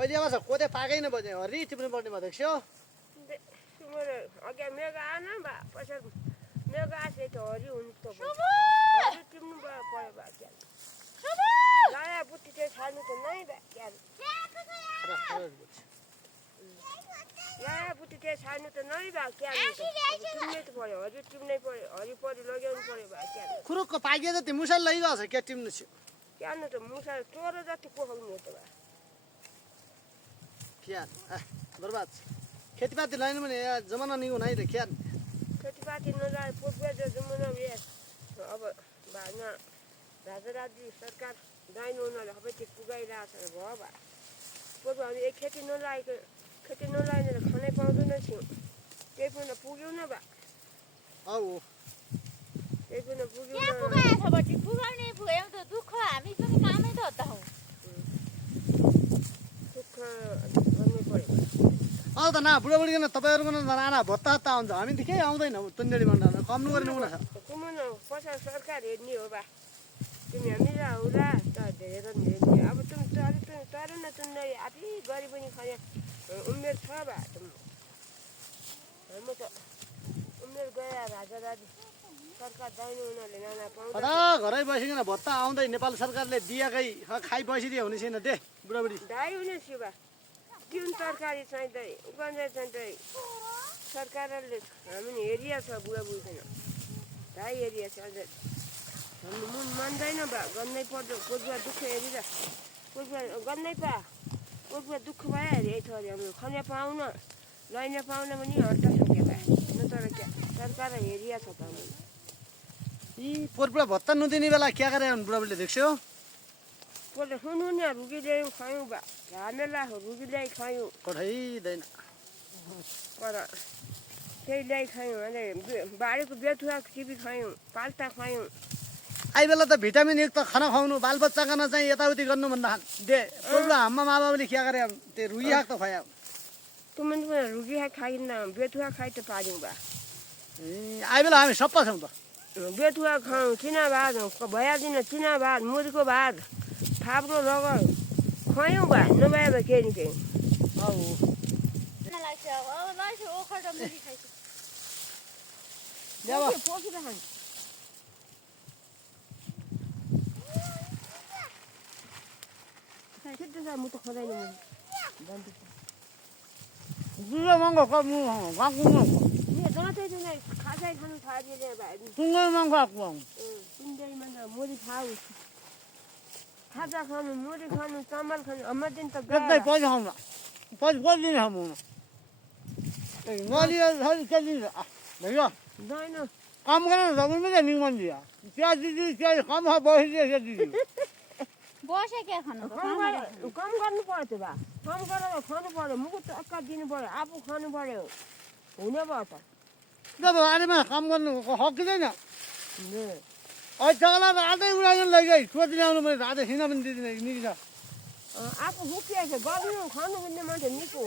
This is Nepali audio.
अहिले आवाज कोदे पाकै नै बजे हरि टिप्नु पर्ने भयो देख्छौ सुमरे अघि मेगा आएन बा पछि मेगा आसे त हरि हुनु त हरि टिप्नु पर्यो बा क्या लाया बुट्टी चाहिँ छाड्नु त नै बा क्या लाया बुट्टी चाहिँ छाड्नु त नै बा क्या टिप्नै त पर्यो हरि टिप्नै पर्यो हरि परि लग्याउनु पर्यो बा क्या खुरुक्क पाके जति मुसाल लगिरहेको छ क्या टिप्नु छ क्या त मुसा चोरो जति पोखाउनु त बा क्या बर्बाद खेतीपाती लाइन भने जमाना निगो नै त क्या खेतीपाती नलाए पोखा जमाना अब भाइमा राजाराजी सरकार दाइनु उनीहरूले सबै त्यो पुगाइरहेको छ भयो भा पोखा एक खेती नलागेको खेती नलागेर खानै पाउँदैन थियौँ त्यही पनि पुग्यो न बा औ त्यही पनि पुग्यो पुगाउने पुग्यौँ त दुःख हामी पनि कामै त हो त हौ दुःख गर्नु पर्यो त ना बुढाबुढी तपाईँहरूको नाना भत्ता हत्ता आउँछ हामी त केही आउँदैन तुन्डेली भन्दा कम्नु गर्ने हुन कुमन पैसा सरकार हेर्ने हो बा तिमी हामीलाई होला त हेरेर हेर्ने अब तिमी तर न तुन्डली आफै गरी पनि खाने उमेर छ बा म त उमेर गएर राजाराजी सरकार दाइनु उनीहरूले नाना पाउँछ घरै बसिकन भत्ता आउँदै नेपाल सरकारले दिएकै खाइ बसिदियो हुने छैन दे बुढाबुढी दाइ हुने शिवा जुन तरकारी चाहिँदै उगाउँदै चाहिँदै सरकारले हामी हेरिया छ बुढाबुढीसँग दाइ हेरिया छ अझै हामी मुन मान्दैन बा गर्नै पर्छ कोही दुःख हेरिरह कोही गर्नै पा कोही दुःख भयो अरे यही थोरै हाम्रो खाने पाउन लैन पाउन पनि हट्टा सक्यो भए न तर क्या सरकार हेरिया छ त हामी यी पोरपुरा भत्ता नदिने बेला क्या गरे बुढाबुढीले देख्छौ पोले सुन्नु नि रुगी ल्यायौँ खायौँ बा हामीलाई रुगी ल्याइ खायौँ पठाइँदैन तर त्यही ल्याइ खायौँ अनि बारीको बेथुवा टिपी खायौँ पाल्टा खायौँ आई बेला त भिटामिन युक्त खाना खुवाउनु बालबच्चाको चाहिँ यताउति गर्नु भन्दा दे पोरपुरा हाम्रा माबाबुले क्या गरे त्यो रुगी खाएको त खुवायो तुमन रुगी खाइन्न बेथुवा खाइ त पार्यौँ बा आई बेला हामी सप्पा छौँ त बेथुवा खाउँ चिना भात भइहाल्दैन चिना भात मुरीको भात फाप्रो रगर खुवायौँ बा नभए भए केही न केही म त खाँदैन महँगो खासै खानु मुरी खाऊ खाजा खानु मुरी खानु चामल खानु अमर दिन त पैसा खाउँ पैसा दिन खाउँ भैया दैन काम गरेर जमिन पनि निगमन दिया चिया दिदी चिया काम बसिदियो दिदी बसे के खानु काम गर्नु पर्यो त बा काम गरेर खानु पर्यो मुख त अक्का दिनु पर्यो आफू खानु पर्यो हुने भयो त बारेमा काम गर्नु हकिँदैन अहिले रातै उडाउनु लैगई सोधि ल्याउनु मैले रातै सिना पनि दिँदैन निक्छ आफू भुकिएको गर्नु खानु भन्ने मान्छे निको